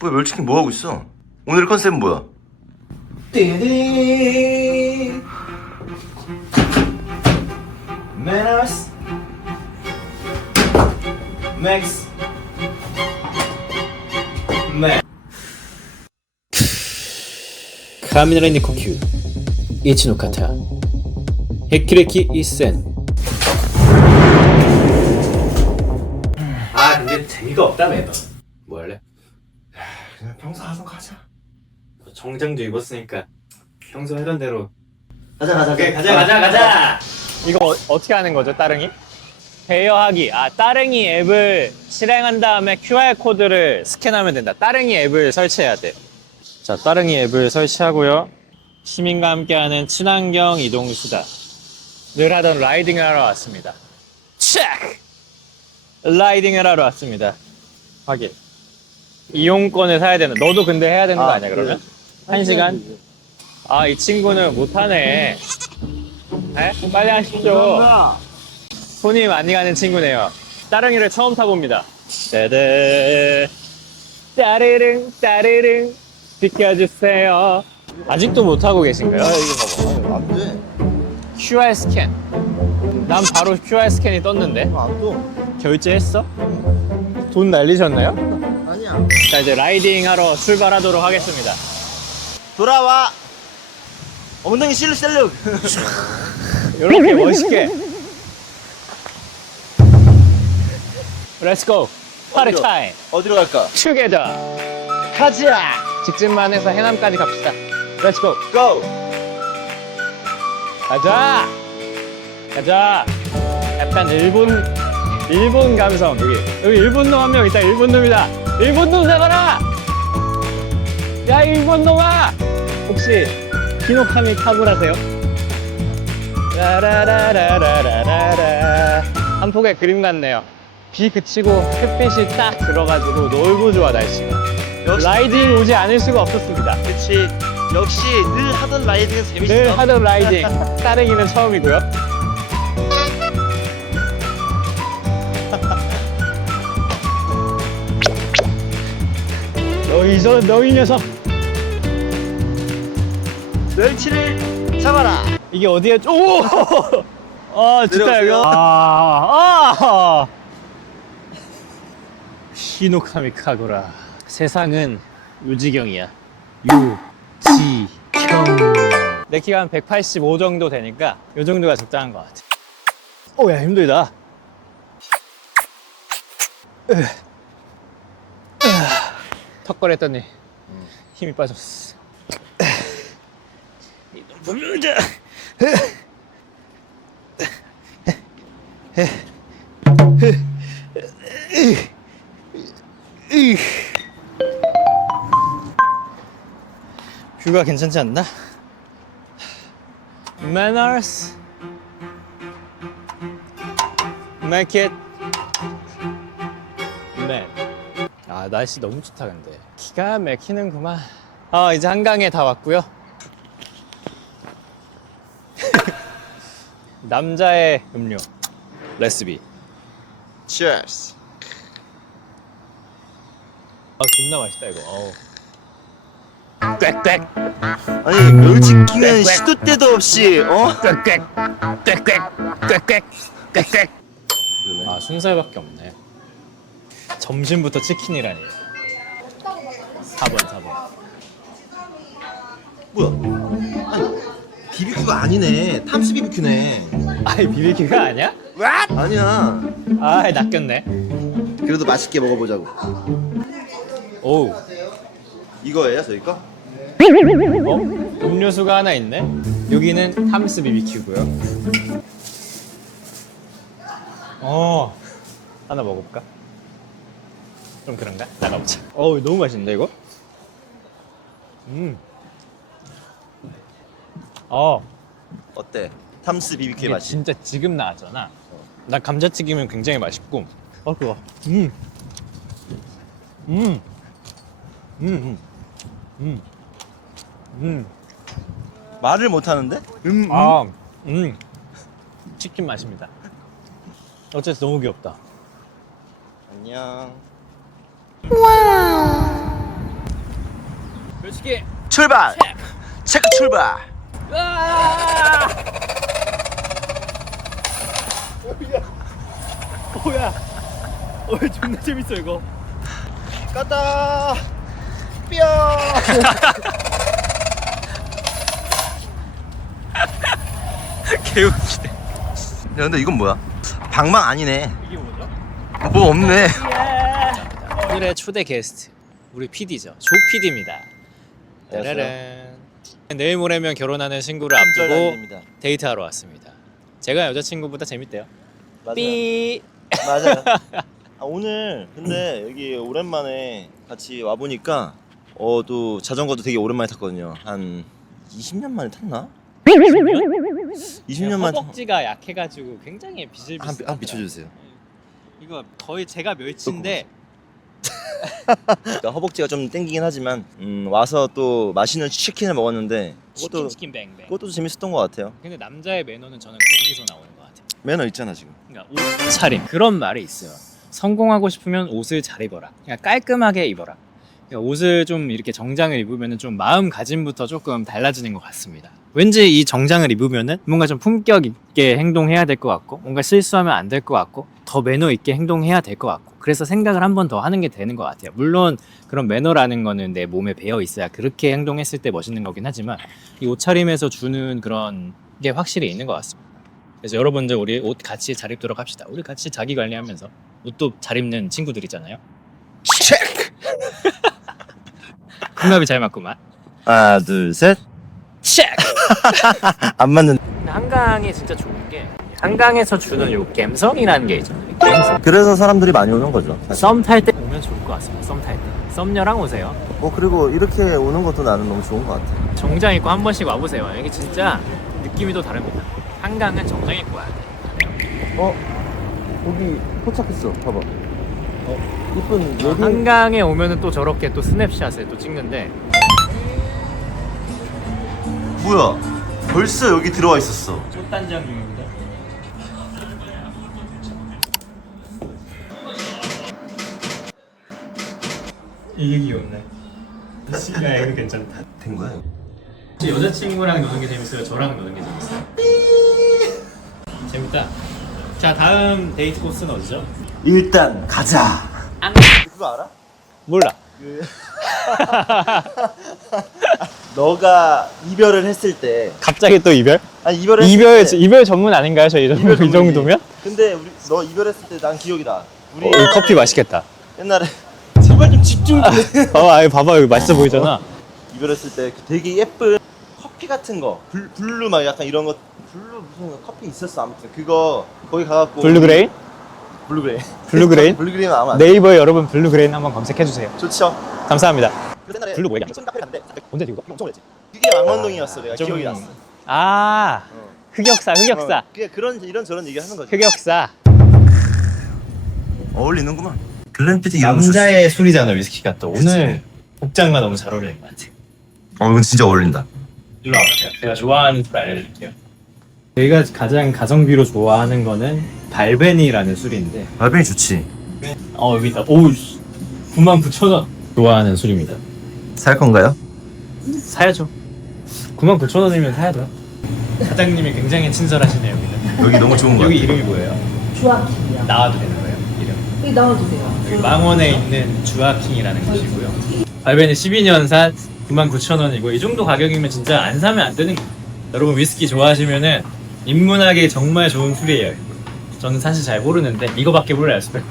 뭐야 멸치킨 뭐 하고 있어? 오늘 컨셉은 뭐야? 띠디 매너스 맥스 맥 카미나레 니코큐 이치노 카타 헤키레키 이센 아 근데 재미가 없다 매번 뭐 할래? 그냥 평소 하던 거 하자 정장도 입었으니까 평소 하던 대로 가자 가자 오케이 가자 가자 가자 이거 어, 어떻게 하는 거죠, 따릉이? 대여하기. 아, 따릉이 앱을 실행한 다음에 QR코드를 스캔하면 된다. 따릉이 앱을 설치해야 돼. 자, 따릉이 앱을 설치하고요. 시민과 함께하는 친환경 이동수다. 늘 하던 라이딩을 하러 왔습니다. 체크! 라이딩을 하러 왔습니다. 확인. 이용권을 사야 되는. 너도 근데 해야 되는 거 아니야, 그러면? 한 시간? 아, 이 친구는 못하네. 에? 빨리 하십시오. 손이 많이 가는 친구네요. 따릉이를 처음 타봅니다. 따르 따르릉 따르릉 비켜주세요. 아직도 못 하고 계신가요? 안돼 QR 스캔. 난 바로 QR 스캔이 떴는데 안돼 결제했어? 돈 날리셨나요? 아니야 자 이제 라이딩 하러 출발하도록 하겠습니다. 돌아와 엉덩이 실룩셀룩 이렇게 멋있게. 렛츠고 파리 어디로? 타임. 어디로 갈까? 투게더 가자 직진만 해서 해남까지 갑시다 렛츠고 고! 가자 가자 약간 일본 일본 감성 여기 여기 일본 놈 한 명 있다 일본 놈이다 일본 놈 잡아라! 야 일본 놈아! 혹시 키노카미 카구라세요? 라라라라라라라. 한 폭의 그림 같네요. 비 그치고 햇빛이 딱 들어가지고 놀고 좋아 날씨가 역시 라이딩 오지 않을 수가 없었습니다. 그치. 역시 늘 하던 라이딩은 재밌어. 늘 하던 라이딩. 따릉이는 처음이고요 너희 저 너희 녀석 멸치를 잡아라 이게 어디에 오! 아 진짜 내려오세요. 여기 아, 아. 히노카미 카구라 세상은 유지경이야 유지경 내 키가 한 185 정도 되니까 이 정도가 적당한 것 같아 오야 힘들다 으. 으. 턱걸했더니 힘이 빠졌어. 이놈 불륜자. 뷰가 괜찮지 않나? Manners. Make it. Man 아 날씨 너무 좋다 근데. 기가 막히는구만. 아 이제 한강에 다 왔고요. 남자의 음료 레스비 Cheers. 아 존나 맛있다 이거. 어우. 꽥꽥 아니 멸치킹은 시도 때도 없이 어? 꽥꽥 꽥꽥 꽥꽥 꽥꽥 아 순살밖에 없네 점심부터 치킨이라니. 4번 4번. 뭐야? 아니 BBQ가 아니네. 탐스 BBQ네. 아이 비비큐가 아니야? 아니야. 아 낚였네. 그래도 맛있게 먹어보자고. 오우 이거예요 저희 거? 어? 음료수가 하나 있네? 여기는 탐스 비비큐고요. 어. 하나 먹어볼까? 좀 그런가? 나가보자 어우 너무 맛있는데 이거? 음 어, 어때? 탐스 BBQ의 이게 맛이 진짜 지금 나왔잖아. 나 감자튀김은 굉장히 맛있고. 어, 그거. 음. 음. 음. 음. 음. 말을 못 하는데? 음, 음. 아, 음. 치킨 맛입니다. 어쨌든 너무 귀엽다. 안녕 솔직히 출발 체크 출발 뭐야? 어 존나 재밌어 이거. 갔다 뿅 개웃기네. 야 근데 이건 뭐야 방망 아니네 이게 뭐죠? 뭐 없네 오늘의 초대 게스트 우리 PD죠. 조 PD입니다. 따라란. 내일 모레면 결혼하는 친구를 앞두고 데이트하러 왔습니다. 제가 여자친구보다 재밌대요. 삐. 맞아요. 아, 오늘 근데 여기 오랜만에 같이 와 보니까 어 또 자전거도 되게 오랜만에 탔거든요. 한 20년 만에 탔나? 20년 만에 허벅지가 약해가지고 굉장히 비실비실. 한, 한 비춰주세요. 이거 거의 제가 멸치인데 그러니까 허벅지가 좀 땡기긴 하지만 음, 와서 또 맛있는 치킨을 먹었는데 치킨 그것도 치킨 뱅뱅. 그것도 재밌었던 것 같아요. 근데 남자의 매너는 저는 거기서 나오는 것 같아요. 매너 있잖아 지금. 그러니까 옷 차림 그런 말이 있어요. 성공하고 싶으면 옷을 잘 입어라. 그냥 깔끔하게 입어라. 그러니까 옷을 좀 이렇게 정장을 입으면 좀 마음가짐부터 조금 달라지는 것 같습니다. 왠지 이 정장을 입으면은 뭔가 좀 품격 있게 행동해야 될 것 같고, 뭔가 실수하면 안 될 것 같고, 더 매너 있게 행동해야 될 것 같고, 그래서 생각을 한 번 더 하는 게 되는 것 같아요. 물론 그런 매너라는 거는 내 몸에 배어 있어야 그렇게 행동했을 때 멋있는 거긴 하지만 이 옷차림에서 주는 그런 게 확실히 있는 것 같습니다. 그래서 여러분들 우리 옷 같이 잘 입도록 합시다. 우리 같이 자기 관리하면서 옷도 잘 입는 친구들이잖아요. 체크. 궁합이 잘 맞구만. 하나 둘 셋. 체크. 안 맞는. 한강이 진짜 좋은 게 한강에서 주는 요 감성이라는 게 있잖아요. 감성. 그래서 사람들이 많이 오는 거죠. 썸탈 때 오면 좋을 것 같습니다. 썸 탈 때. 썸녀랑 오세요. 뭐 그리고 이렇게 오는 것도 나는 너무 좋은 것 같아. 정장 입고 한 번씩 와보세요. 여기 진짜 느낌이 또 다릅니다. 한강은 정장 입고 와야 돼. 어 거기 포착했어. 봐봐. 어 이쁜 웨딩. 한강에 오면은 또 저렇게 또 스냅샷을 또 찍는데 뭐야? 벌써 여기 들어와 있었어. 꽃단장 중입니다. 이게 귀엽네. 야 이거 괜찮다. 된 거야? 혹시 여자친구랑 노는 게 재밌어요? 저랑 노는 게 재밌어요? 재밌다. 자 다음 데이트 코스는 어디죠? 일단 가자. 그거 알아? 몰라. 너가 이별을 했을 때 갑자기 또 이별? 아니 이별을 했을 이별 때, 이별 전문 아닌가요? 저이 정도 이별 이 전문이지. 정도면? 근데 우리 너 이별했을 때 난 기억이 나. 우리 어, 이 커피 맛있겠다. 옛날에 제발 좀 집중 좀. 해. 어, 아이 봐봐 여기 맛있어 보이잖아. 이별했을 때 되게 예쁜 커피 같은 거, 블, 블루 막 약간 이런 거, 블루 무슨 커피 있었어 아무튼 그거 거기 가갖고 블루그레인? 블루그레인 블루그레인? 블루그레인 아마 안 돼. 네이버에 여러분 블루그레인 한번 검색해 주세요. 좋죠. 감사합니다. 그 옛날에 블루 뭐야? 손 카페 갔는데 언제 이거? 엄청 오래지. 그게 망원동이었어. 내가 좀- 기억이 났어. 아 어. 흑역사 흑역사 어, 그게 그런 이런 저런 얘기 하는 거지. 흑역사. 어울리는구만. 글램피디 남자의 술이잖아 위스키가 또 오늘 복장과 너무 잘 어울리는 것 같아. 어 이건 진짜 어울린다. 일로 와보세요. 제가 좋아하는 술 알려드릴게요. 저희가 가장 가성비로 좋아하는 거는 발베니라는 술인데 알뱅이 좋지. 어 여기 있다. 오우 99,000원 좋아하는 술입니다. 살 건가요? 사야죠. 99,000원이면 사야죠. 사장님이 굉장히 친절하시네요 여기는. 여기 너무 좋은 거 여기 같아. 이름이 뭐예요? 주아킹이요. 나와도 되는 거예요? 이름. 여기 나와주세요. 여기 망원에 있는 주아킹이라는 곳이고요. 발베니 12년산 99,000원이고 이 정도 가격이면 진짜 안 사면 안 되는 거예요. 여러분 위스키 좋아하시면은 입문하기 정말 좋은 술이에요. 저는 사실 잘 모르는데 이거밖에 몰라요. 술.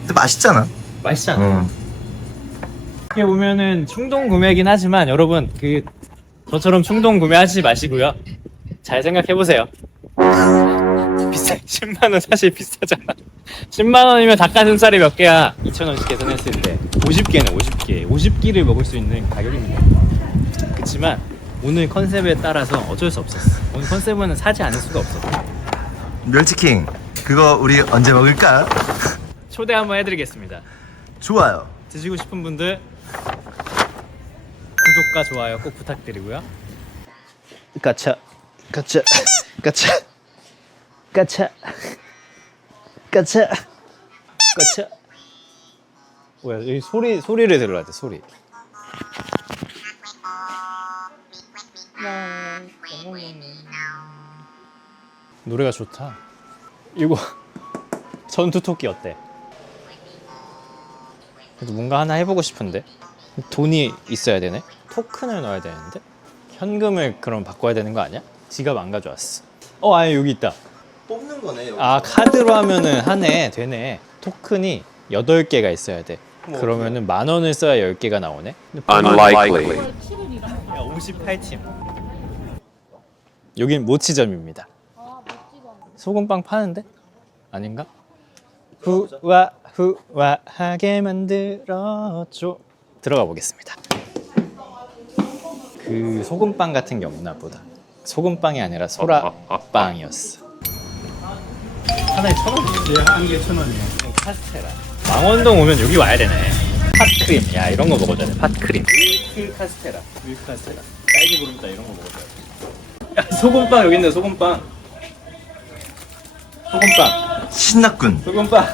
근데 맛있잖아. 맛있잖아. 어. 어떻게 보면은 충동 구매긴 하지만 여러분 그 저처럼 충동 구매하지 마시고요. 잘 생각해 보세요. 비싸 10만 원 사실 비싸잖아. 10만 원이면 닭가슴살이 몇 개야? 2천 원씩 계산했을 때 50개는 50개, 50끼를 먹을 수 있는 가격입니다. 그렇지만 오늘 컨셉에 따라서 어쩔 수 없었어. 오늘 컨셉은 사지 않을 수가 없어. 멸치킹 그거 우리 언제 먹을까? 초대 한번 해드리겠습니다. 좋아요. 드시고 싶은 분들 구독과 좋아요 꼭 부탁드리고요. 가차, 가차, 가차, 가차, 가차, 가차. 뭐야? 여기 소리 소리를 들어야 돼 소리. 노래가 좋다. 이거 전투 토끼 어때? 그래도 뭔가 하나 해보고 싶은데 돈이 있어야 되네. 토큰을 넣어야 되는데 현금을 그럼 바꿔야 되는 거 아니야? 지갑 안 가져왔어. 어, 아니 여기 있다. 뽑는 거네. 여기. 아 카드로 하면은 하네 되네. 토큰이 8개가 있어야 돼. 뭐 그러면은 만 원을 써야 10개가 나오네. Unlikely. 야, 58팀. 여긴 모치점입니다. 소금빵 파는데? 아닌가? 후와 후와하게 만들어줘. 들어가 보겠습니다. 그 소금빵 같은 게 없나 보다. 소금빵이 아니라 소라빵이었어. 하나에 천 원이네. 한개 천 원이네. 카스테라. 망원동 오면 여기 와야 되네. 팥크림. 야 이런 거 먹어줘야 돼. 팥크림. 밀크 카스테라. 밀크 카스테라. 딸기 보름자 이런 거 먹어줘야 돼. 야 소금빵 여기 있네 소금빵. 소금빵. 신났군. 소금빵.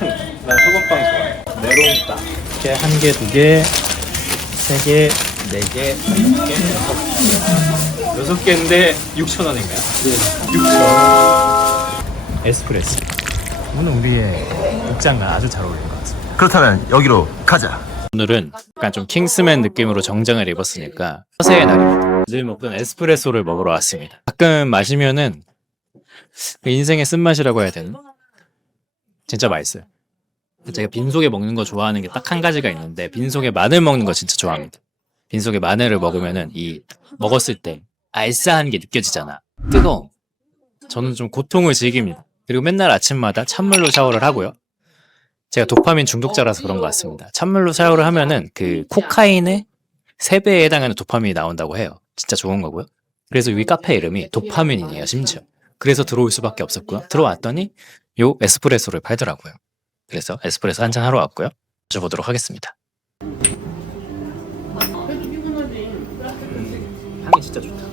난 소금빵 좋아해. 메론빵. 이렇게 한 개, 두 개, 세 개, 네 개, 다섯 개, 여섯 개. 여섯 개인데 6천 원인가요? 네. 6천. 에스프레소. 오늘 우리의 입장과 아주 잘 어울리는 것 같습니다. 그렇다면 여기로 가자. 오늘은 약간 좀 킹스맨 느낌으로 정장을 입었으니까 허세의 날입니다. 늘 먹던 에스프레소를 먹으러 왔습니다. 가끔 마시면은 그 인생의 쓴맛이라고 해야 되나? 진짜 맛있어요. 제가 빈속에 먹는 거 좋아하는 게 딱 한 가지가 있는데 빈속에 마늘 먹는 거 진짜 좋아합니다. 빈속에 마늘을 먹으면은 이 먹었을 때 알싸한 게 느껴지잖아. 뜨거워. 저는 좀 고통을 즐깁니다. 그리고 맨날 아침마다 찬물로 샤워를 하고요. 제가 도파민 중독자라서 그런 것 같습니다. 찬물로 샤워를 하면은 그 코카인의 3배에 해당하는 도파민이 나온다고 해요. 진짜 좋은 거고요. 그래서 이 카페 이름이 도파민이에요, 심지어. 그래서 들어올 수밖에 없었고요. 들어왔더니 요 에스프레소를 팔더라고요. 그래서 에스프레소 한 잔 하러 왔고요. 마셔보도록 하겠습니다. 향이 진짜 좋다.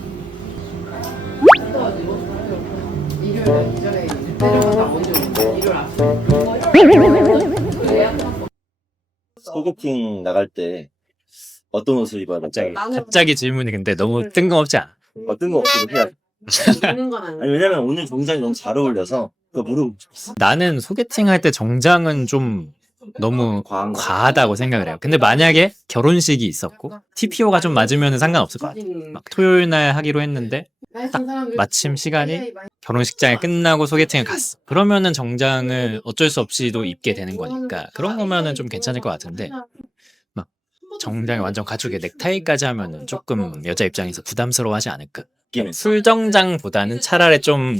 소개팅 나갈 때 어떤 옷을 입어야 될까요? 갑자기 갑자기 질문이 근데 너무 뜬금없지 않아? 어떤 거 없어도 해야 돼. 먹는 건 아니고. 아니 왜냐면 오늘 정장이 너무 잘 어울려서 그거 물어보고 싶었어. 나는 소개팅 할 때 정장은 좀 너무 과한 거. 과하다고 생각을 해요. 근데 만약에 결혼식이 있었고 TPO가 좀 맞으면 상관없을 것 같아. 막 토요일 날 하기로 했는데 딱 마침 시간이 결혼식장에 끝나고 소개팅을 갔어. 그러면은 정장을 어쩔 수 없이도 입게 되는 거니까 그런 거면은 좀 괜찮을 것 같은데 막 정장에 완전 가죽에 넥타이까지 하면은 조금 여자 입장에서 부담스러워하지 않을까? 느낌이 풀정장보다는 차라리 좀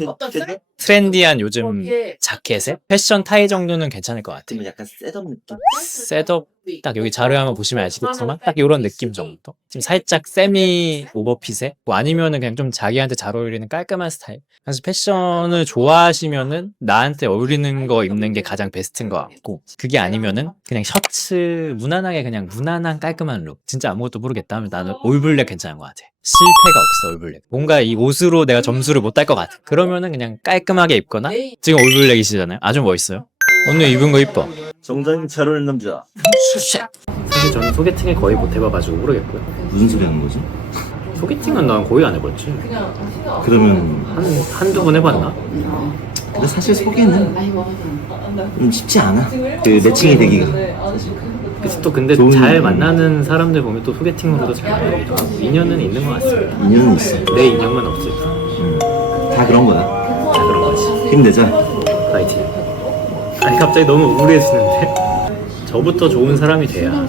트렌디한 요즘 자켓에 패션 타이 정도는 괜찮을 것 같아. 좀 약간 셋업 느낌. 셋업 딱 여기 자료 한번 보시면 아시겠지만 딱 이런 느낌 정도. 지금 살짝 세미 오버핏에 뭐 아니면은 그냥 좀 자기한테 잘 어울리는 깔끔한 스타일. 사실 패션을 좋아하시면은 나한테 어울리는 거 입는 게 가장 베스트인 것 같고 그게 아니면은 그냥 셔츠 무난하게 그냥 무난한 깔끔한 룩. 진짜 아무것도 모르겠다 하면 나는 올블랙 괜찮은 것 같아. 실패가 없어 올블랙. 뭔가 이 옷으로 내가 점수를 못 딸 것 같아. 그러면은 그냥 깔끔하게 입거나 지금 올블랙이시잖아요. 아주 멋있어요. 오늘 입은 거 이뻐. 정장이 잘 어울리는 남자. 사실 저는 소개팅을 거의 못 해봐가지고 모르겠고요. 무슨 소리 하는 거지? 소개팅은 난 거의 안 해봤지. 그러면 한, 한두 번 해봤나? 근데 사실 소개는 좀 쉽지 않아. 그 매칭이 되기가. 그치, 또 근데 좋은 잘. 만나는 사람들 보면 또 소개팅으로도 잘 만나기도 하고. 인연은 있는 것 같습니다. 인연은 있어. 내 인연만 없을 뿐. 음. 다 그런 거야. 다 그런 거지. 힘내자. 아니, 갑자기 너무 우울해지는데? 저부터 좋은 사람이 돼야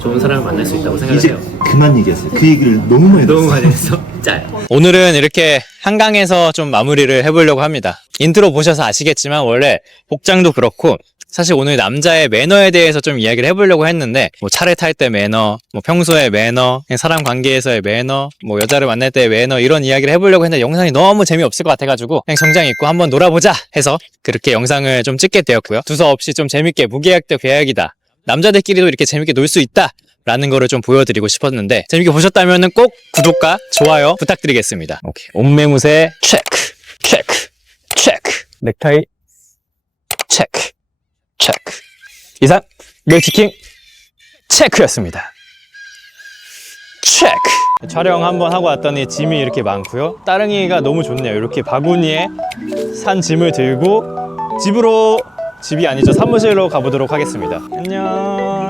좋은 사람을 만날 수 있다고 이제 생각해요. 그만 얘기했어요. 그 얘기를 너무 많이 너무 많이 했어. 짤. 오늘은 이렇게 한강에서 좀 마무리를 해보려고 합니다. 인트로 보셔서 아시겠지만 원래 복장도 그렇고 사실 오늘 남자의 매너에 대해서 좀 이야기를 해보려고 했는데 뭐 차를 탈 때 매너, 뭐 평소의 매너, 사람 관계에서의 매너, 뭐 여자를 만날 때의 매너 이런 이야기를 해보려고 했는데 영상이 너무 재미없을 것 같아가지고 그냥 정장 입고 한번 놀아보자 해서 그렇게 영상을 좀 찍게 되었고요. 두서 없이 좀 재밌게 무계약도 계약이다. 남자들끼리도 이렇게 재밌게 놀 수 있다. 라는 거를 좀 보여드리고 싶었는데 재밌게 보셨다면 꼭 구독과 좋아요 부탁드리겠습니다. 오케이. 옷매무새 체크, 체크, 체크. 넥타이 체크. 이상 멸치킹 체크였습니다. 체크. 촬영 한번 하고 왔더니 짐이 이렇게 많고요. 따릉이가 너무 좋네요. 이렇게 바구니에 산 짐을 들고 집으로 집이 아니죠 사무실로 가보도록 하겠습니다. 안녕.